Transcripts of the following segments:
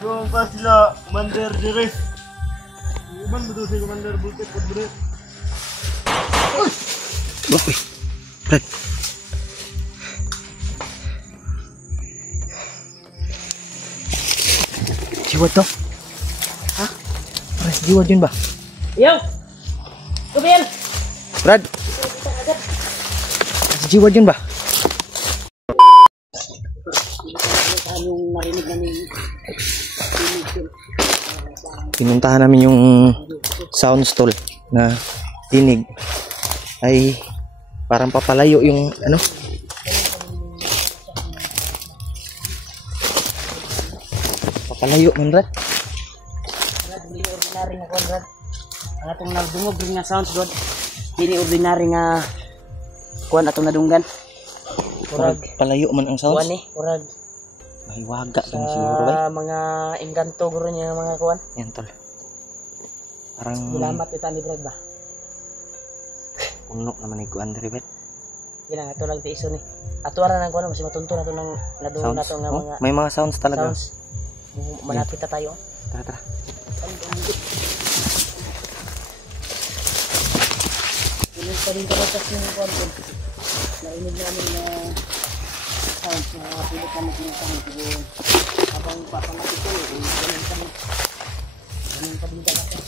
Doon pa sila, Commander Direk. Iban mo doon si Commander Bulkit po bro. Uy, Brad. Jiwad to? Ha? Brad, jiwad yun ba? Yo! Kubil! Brad! Si jiwad yun ba? Anong marinig namin? Pinuntahan namin yung sound stall na tinig ay parang papalayo yung ano, papalayo man Brad. Dili ordinary nga kuan Brad. Ang atong nagdungog rin nga sounds God. Dili ordinary nga kuan atong nadunggan. Parang palayo man ang sounds. Kuan urag Mahiwaga sa din siguro ba? mga engkanto guro niya mga kuan. Yan tol. Parang Gilamat ita ni Brad ba? puno naman ni kuan diri bet. Kailang ato lang tiiso ni. Ato ara nang kuan mas matunto nato nang nadungog nato nga mga May mga sounds talaga. sounds. Malapit na tayo. Tara tara. Ilang pa rin kalatas ng kuan ko. Narinig namin na sounds na pilit namin sinasama ko. Habang papalapit ko, ganun kami. Ganun kami natin.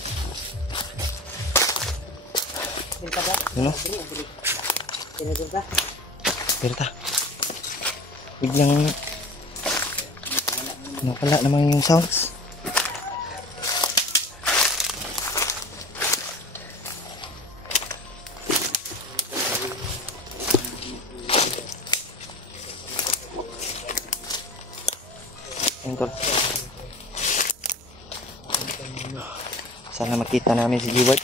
Pinta ba? Ano? Pinagod ba? Pirta. Biglang nakala naman yung sounds. Tol. Sana makita namin si Jiwad.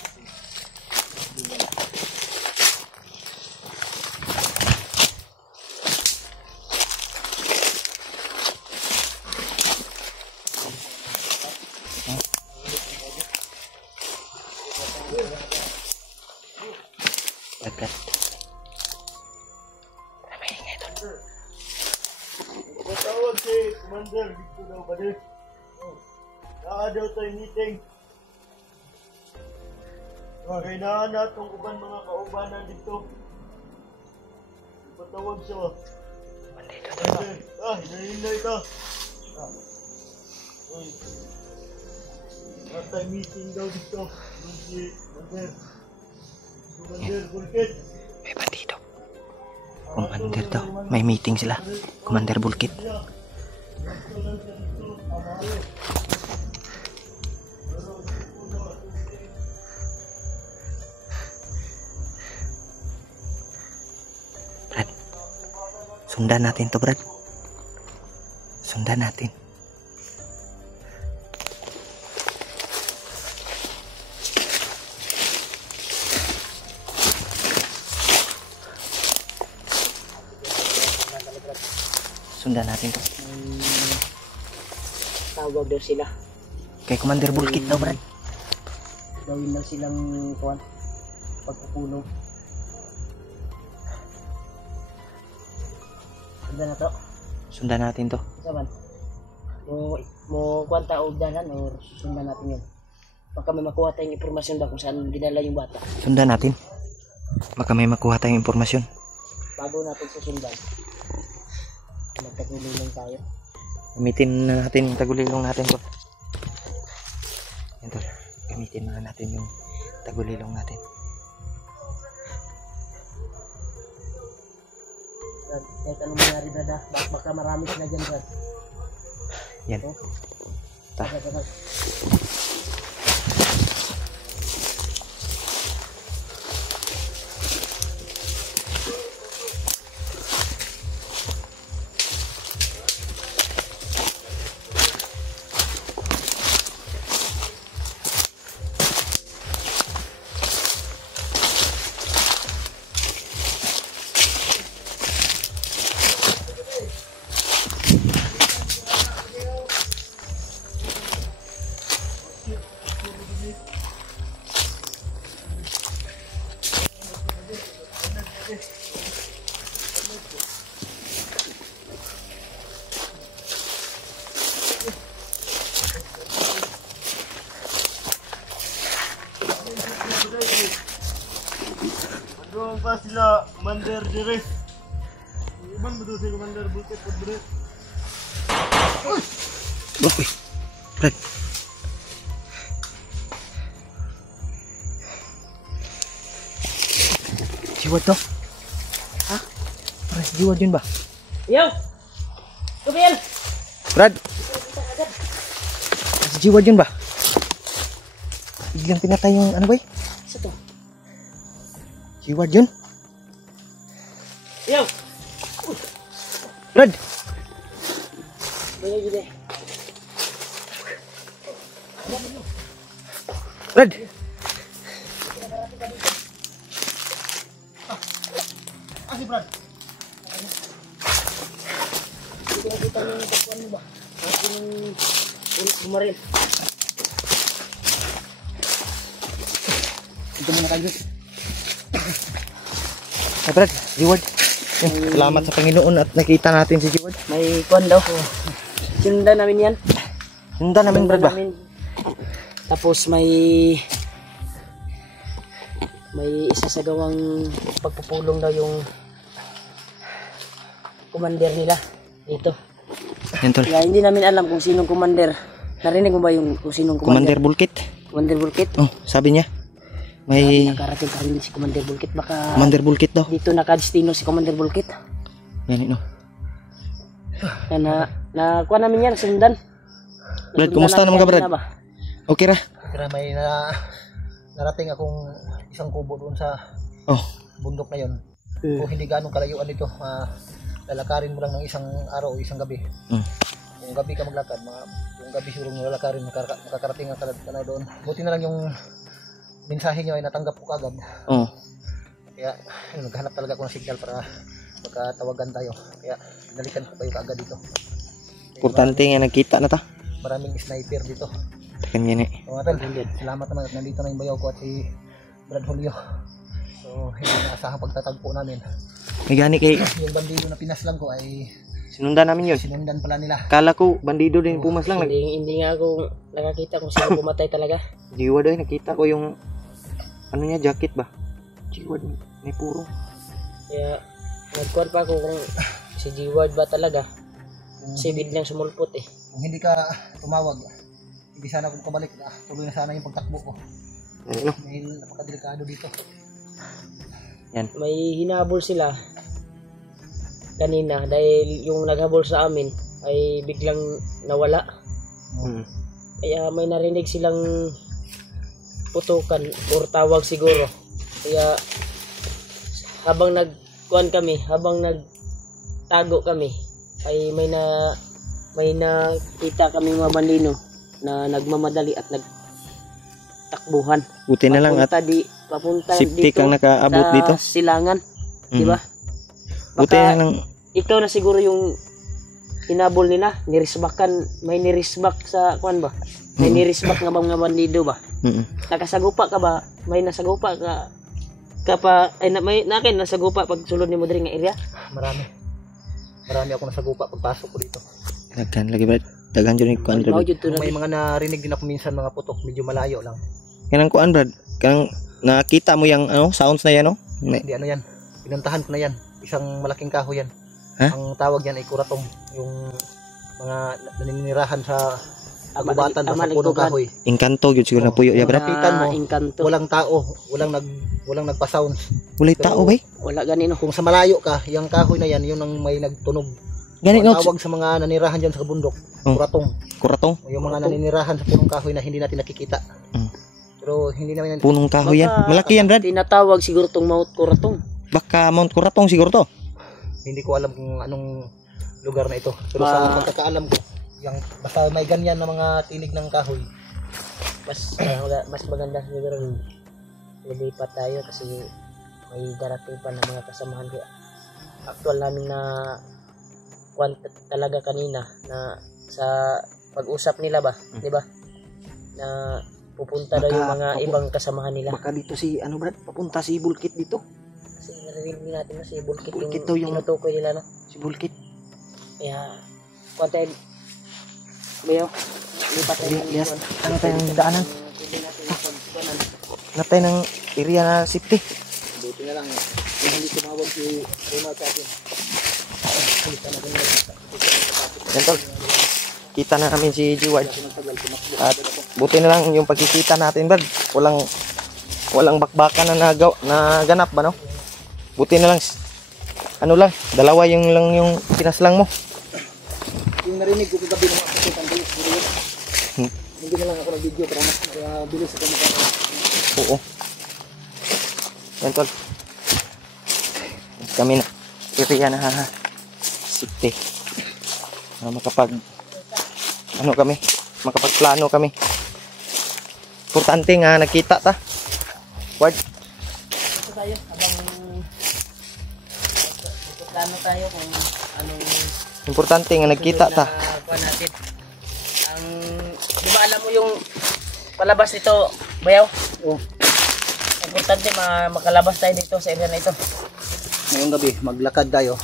Agad. Patawag si Commander dito daw ba din? Daw tayo meeting. Kailangan natong uban mga kaubanan dito. Patawag siya. Hinahintay ito. Tayo meeting daw dito. Si Commander Bulkit. May bandido. Commander daw. May meeting sila. Commander Bulkit. Brad. Sundan natin to, Brad. Sundan natin. Sundan natin to. Tawag daw sila. Kay Commander Bulkit daw, Brad. Gawin daw silang kuan. Pagpupulong. Sundan na to. Sundan natin to. Saban. Mo kuan ta og dalan o susundan natin yun. Baka may makuha tayong impormasyon ba kung saan dinala yung bata. Sundan natin. Baka may makuha tayong impormasyon. Bago natin susundan. Magtagulong lang tayo. Gamitin na natin yung tagulilong natin to. Yan to. Gamitin na natin yung tagulilong natin. Brad, kahit anong mangyari Brad ha. Baka marami sila dyan Brad. Yan. Oh. Ta. Brad. pa sila Commander Jerez. Iban ba doon si Commander Bulkit po bro? Uy, Brad. Jiwad to? Ha? Pare, jiwad yun ba? Yo! Kubil! Brad! Si jiwad yun ba? Biglang pinatay yung ano ba eh? Isa to. Jiwad yun? Yo! Brad! Bayo yun eh. Brad! Si Brad. Hindi ko nakita yung tapuan mo ba? Kasi yung ulit bumaril. Ito muna tayo. Ay Brad, jiwad. Salamat sa Panginoon at nakita natin si jiwad. May kuwan daw. Sinundan namin yan. Handa namin Brad ba? Namin. Tapos may isasagawang pagpupulong daw yung commander nila dito. Yan tol. Kaya hindi namin alam kung sinong commander. Narinig mo ba yung kung sinong Commander commander? Bulkit. Commander Bulkit? Oh, sabi niya. May Nakarating pa rin si Commander Bulkit. Baka Commander Bulkit daw. dito nakadestino si Commander Bulkit. Yan no. Kaya nakuha namin yan, sundan. Brad, kumusta naman ka Brad? Okay ra? Kaya may narating akong isang kubo doon sa Oh, bundok na yon. Kung hindi ganong kalayuan dito, lalakarin mo lang ng isang araw o isang gabi. Kung gabi ka maglakad, yung gabi siguro mo lalakarin, makakarating ka na doon. Buti na lang yung mensahe niyo ay natanggap ko kagad. oh. Kaya naghanap talaga ako ng signal para magkatawagan tayo. Kaya pinalikan ko pa yung kaagad dito. Importante nga nagkita na ta. Maraming sniper dito. Takan yan eh. So, Atal, salamat naman at nandito na yung bayaw ko at si Brad Julio. So, hindi naasahang pagtatagpo namin. May gani kay Yung bandido na pinaslang ko ay sinundan namin yun. sinundan pala nila. Kala ko bandido din pumas lang. Hindi nga ako nakakita kung sino pumatay talaga. Jiwad ay nakita ko yung ano niya jacket ba? Jiwad may puro. Kaya nagkuhan pa ako kung si G-Ward ba talaga. Kasi biglang sumulpot eh. Kung hindi ka tumawag, hindi sana ako kabalik. Tuloy na sana yung pagtakbo ko. Ano? Dahil napakadelikado dito. May hinabol sila kanina dahil yung naghabol sa amin ay biglang nawala. Kaya may narinig silang putukan or tawag siguro. Kaya habang habang nagtago kami ay may nakita kami mga bandino na nagmamadali at nagtakbuhan. Buti na lang at Papunta safety dito kang nakaabot sa dito. Silangan, di ba? Buti na lang Ikaw na siguro yung hinabol nila, may nirisbak sa kuan ba? May nirisbak nga mga bandido ba? Nakasagupa ka ba? May nasagupa ka pa ay may nakin nasagupa pag sulod ni mo diri nga area? Marami ako nasagupa pagpasok ko dito. daghan lagi ba? Daghan jud ni kuan Mao Brad. jud to May na. mga narinig din ako minsan mga putok, medyo malayo lang. Kanang kuan Brad. Kanang nakita mo yung sounds na yan no? Hindi ano yan, pinuntahan ko na yan. Isang malaking kahoy yan. Ha? Ang tawag yan ay kuratong. Yung mga naninirahan sa agubatan sa punong kahoy. Engkanto gyud siguro na puyo ya Brad. Lapitan mo. Engkanto. Walang tao, walang nagpa-sound. Walay tao ba? Wala ganino. Kung sa malayo ka, yung kahoy na yan, yun ang may nagtunog. Gani Ang no. tawag sa mga nanirahan dyan sa bundok, Oh. kuratong. Kuratong. O yung mga naninirahan sa punong kahoy na hindi natin nakikita. Pero hindi namin Punong kahoy yan. Malaki yan Brad. Tinatawag siguro tong Mount Kuratong. Baka Mount Kuratong siguro to. hindi ko alam kung anong lugar na ito. Pero sa pagkakaalam ko, yung basta may ganyan na mga tinig ng kahoy. Mas maganda siguro lumipat tayo kasi may darating pa ng mga kasamahan ko. Actual namin na talaga kanina na sa pag-usap nila ba, di ba? Na pupunta daw yung mga ibang kasamahan nila. Baka dito si Brad, papunta si Bulkit dito. Kasi narinig natin na si Bulkit Bulkit daw yung tinutukoy nila, no? Si Bulkit. Kaya konti Bayo, lipat tayo ng Yes. Ano tayong daanan? Hanap tayo ng area na safety. Buti na lang Kung hindi tumawag si Rima sa akin. Yan tol. Kita na namin si G-Ward. At buti na lang yung pagkikita natin, Brad. Walang bakbakan na naganap ba, no? Buti na lang, ano lang, dalawa yung pinaslang mo. Yung narinig ko kagabi ng mga kasukan, bilis. Hindi na lang ako nag-video para mas bilis ako makakita. Oo. Yan tol. Kami na. Area na city. Makapagplano kami. Importante nga nakita ta. Ward. Ito tayo, habang plano tayo kung anong Importante nga nagkita ta. kuha natin. Di ba alam mo yung palabas nito, Bayaw? Oh, Importante makalabas tayo dito sa area na ito. ngayong gabi, maglakad tayo.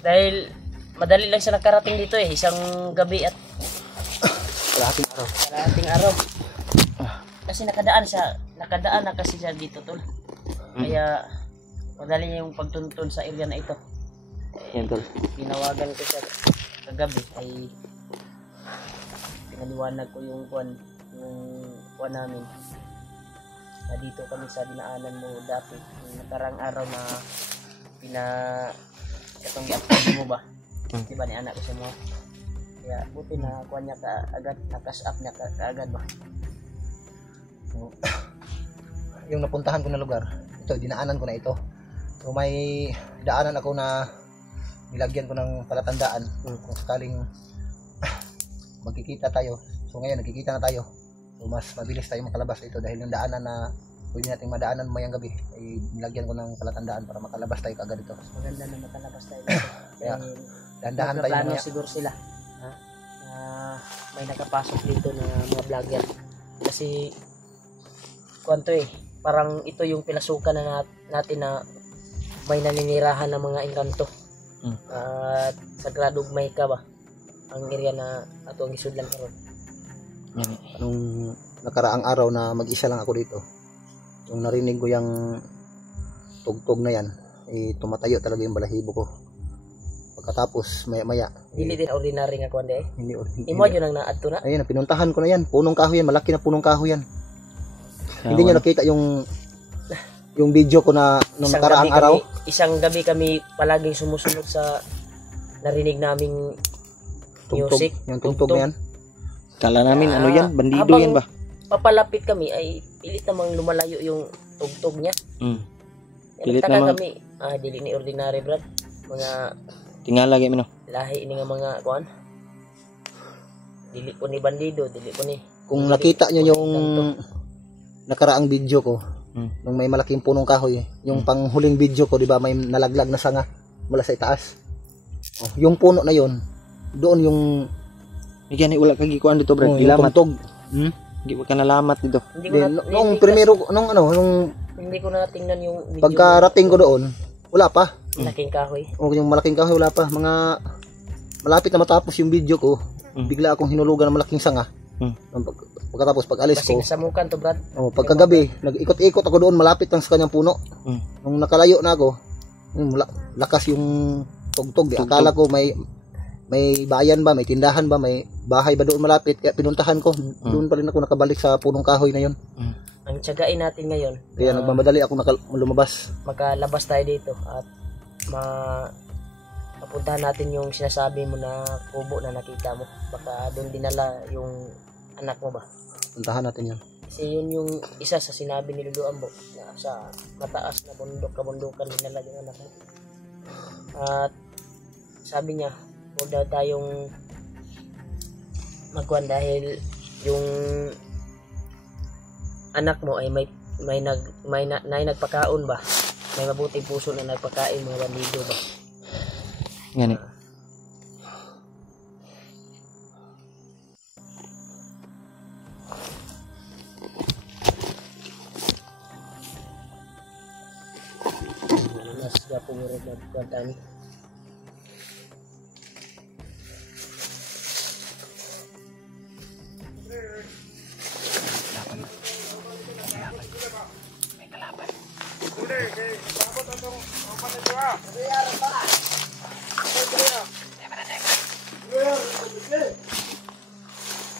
Dahil madali lang siya nakarating dito eh, isang gabi at Kalahating araw. kalahating araw. Kasi nakadaan na kasi siya dito tol. Kaya madali niya yung pagtuntun sa area na ito. Yan tol. Tinawagan ko siya kagabi ay pinaliwanag ko yung kuwan namin. Na dito kami sa dinaanan mo dati yung nakarang araw na itong i-upload mo ba? Diba ni anak ko siya mo? Kaya buti na kuha niya kaagad, na-cash up niya kaagad ba? So, yung napuntahan ko na lugar, ito, dinaanan ko na ito. So may daanan ako na nilagyan ko ng palatandaan kung sakaling magkikita tayo. So ngayon nagkikita na tayo. So mas mabilis tayo makalabas ito dahil yung daanan na pwede natin madaanan mayang gabi ay nilagyan ko ng palatandaan para makalabas tayo kaagad ito. Maganda na makalabas tayo dito. Kaya dahan-dahan tayo Plano mamaya. siguro sila. Ha? May nakapasok dito na mga vlogger. Kasi kuwanto eh, parang ito yung pinasukan na natin na may naninirahan ng mga engkanto. At sagradong may ka ba? Ang area na ato ang isudlan karon. Yan. Anong nakaraang araw na mag-isa lang ako dito, yung narinig ko yung tugtog na yan, tumatayo talaga yung balahibo ko. Pagkatapos maya-maya, Dili din ordinary nga kuwan eh. hindi. Imo yun ang naadto na. Ayun, pinuntahan ko na yan. Punong kahoy yan, malaki na punong kahoy yan. Hindi niyo nakita yung video ko na nung nakaraang araw. Isang gabi kami palaging sumusunod sa narinig naming Tugtog, music. yung tugtog na yan. Kala namin ano yan, bandido Habang yan ba? papalapit kami ay pilit namang lumalayo yung tugtog niya. Pilit Nagtaka namang- kami, dili ni ordinary brad. Mga Tingala lagi mo. lahi ini nga mga kuan. Dili ko ni bandido, dili ko ni. Kung nakita nyo yung nakaraang video ko, nung may malaking punong kahoy, yung panghuling video ko, di ba, may nalaglag na sanga mula sa itaas. Oh, yung puno na yon, doon yung Yan wala kang gikuan dito, Brad. yung Ilamat. tugtog. Hindi ka nalamat dito. Hindi ko Di, na, nung hindi, primero, nung hindi ko na tingnan yung video. pagkarating ko doon, wala pa. Laking kahoy. O yung malaking kahoy, wala pa. Mga malapit na matapos yung video ko, bigla akong hinulugan ng malaking sanga. Pagkatapos pag-alis Kasi ko, nasamukan to brad. pagkagabi, nag-ikot-ikot ako doon malapit lang sa kanyang puno. Nung nakalayo na ako, lakas yung tugtog. Akala ko may bayan ba, may tindahan ba, may bahay ba doon malapit. Kaya pinuntahan ko, doon pa rin ako nakabalik sa punong kahoy na yon. Ang tiyagain natin ngayon, Kaya nagmamadali ako lumabas. makalabas tayo dito at mapuntahan natin yung sinasabi mo na kubo na nakita mo. Baka doon dinala yung anak mo ba? Puntahan natin yan. Kasi yun yung isa sa sinabi ni Lulu Ambo na sa mataas na bundok, kabundukan dinala yung anak mo. At sabi niya, huwag daw tayong magkuhan dahil yung anak mo ay may nagpakaon ba? May mabuting puso na nagpakain mga bandido ba? Yan eh. Mas gapong urog na kuwantan.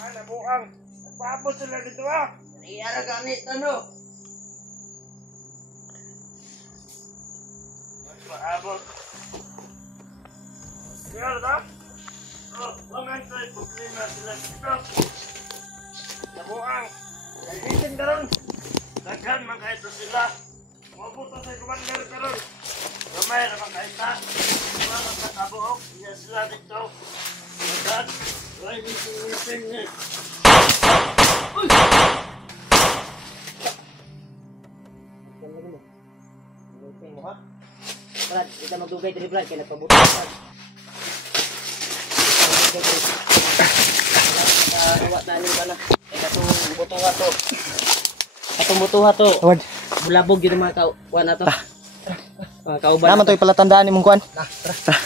Ano buang? Nagpaabot sila dito ah. Iyara ganit ano? Nagpaabot. Kaya na? Oh, waman tayo problema sila dito. Nabuang. Kaibigan ka ron. Daghan man kahit sila. Mabuto sa commander ka ron. Gamay na man kahit na. Wala man katabuok. Iya sila dito. Magkat. Wala meeting niya. Brad, kita magdugay diri Brad kay nagpabuto Brad. Wala na ni bana. Kay katong buto nga to. Katong buto ha to. Award. Bulabog gyud mga kuan na to. Mga kauban. Naman to'y palatandaan ni mong kuan. Tara.